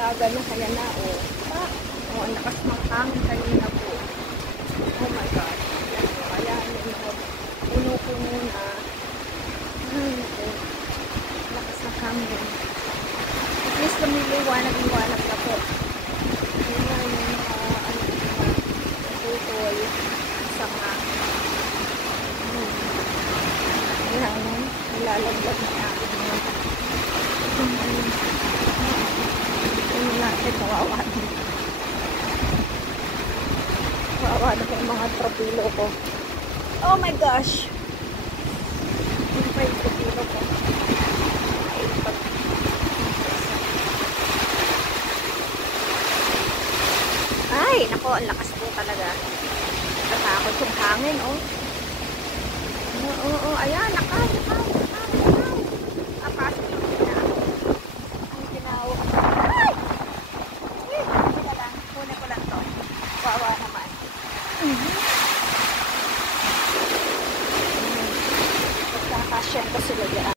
dalaga na kaya na, oh. Ah, oh, ang lakas ng hangin kanina po. Oh my God. Yan po, ayan, yung puno-puno na. Ay, naku. Lakas ng hangin. At least lumiliwanag-liwanag na po. Ayan, yung mga tutol sa mga ayan, nilalaglag na natin yung natin, kawawa na po yung mga tropilo ko. Oh my gosh, yun pa yung tropilo ko. Ay, nako, ang lakas po talaga. Natakot yung hangin, oh. Oo, ayan, nakaw. Pasok yung ginaw. Ang ginaw. Ay! Hindi na lang. Kunin ko lang to. Wawa naman. Pagkakasyan ko sila dyan.